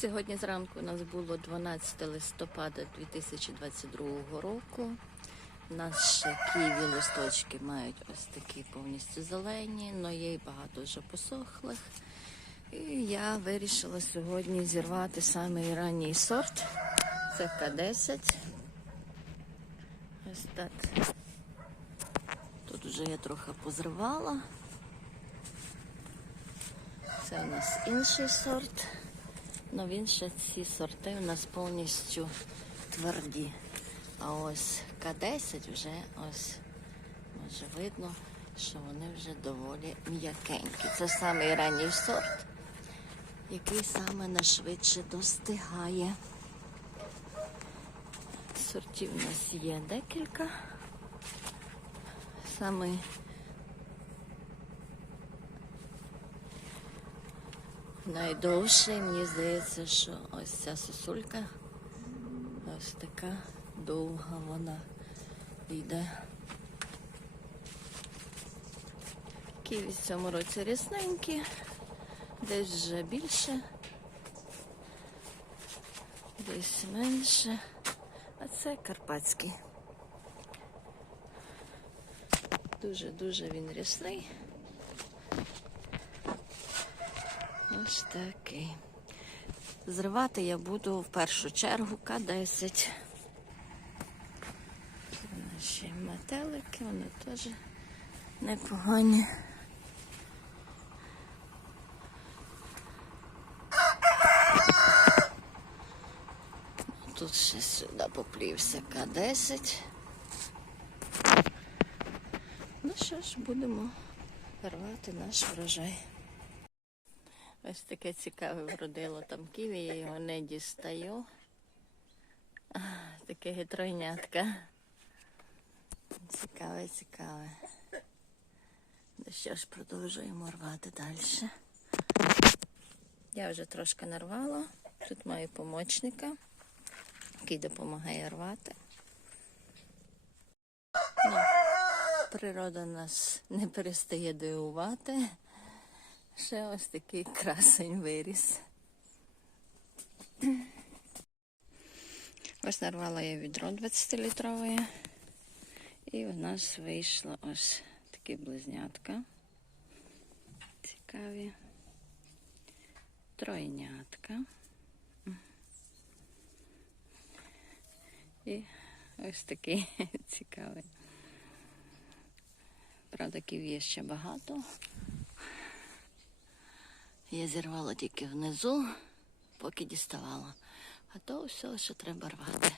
Сьогодні зранку у нас було 12 листопада 2022 року. Наші ківі листочки мають ось такі повністю зелені, але є й багато вже посохлих. І я вирішила сьогодні зірвати самий ранній сорт. Це К10. Ось так. Тут вже я трохи позривала. Це у нас інший сорт. Ну він ще ці сорти у нас повністю тверді. А ось К10 вже ось може видно, що вони вже доволі м'якенькі. Це самий ранній сорт, який саме найшвидше достигає. Сортів у нас є декілька. Саме Найдовший, мені здається, що ось ця сосулька. Ось така довга вона йде. Ківі в цьому році рясненькі, десь вже більше, десь менше. А це карпатський. Дуже-дуже він рясний. Ось такий. Зривати я буду в першу чергу К10. Наші метелики, вони теж непогані. Тут ще сюди поплівся К10. Ну що ж, будемо рвати наш врожай. Ось таке цікаве вродило там ківі, я його не дістаю. Таке гетройнятка. Цікаве, цікаве. Ну що ж, продовжуємо рвати далі. Я вже трошки нарвала. Тут маю помічника, який допомагає рвати. Ну, природа нас не перестає дивувати. Ще ось такий красень виріс. Ось нарвала я відро 20-літрове. І в нас вийшло ось такі близнятка. Цікаві. Тройнятка. І ось такий цікавий. Правда, ків є ще багато. Я зірвала тільки внизу, поки діставала. А то все, що треба рвати.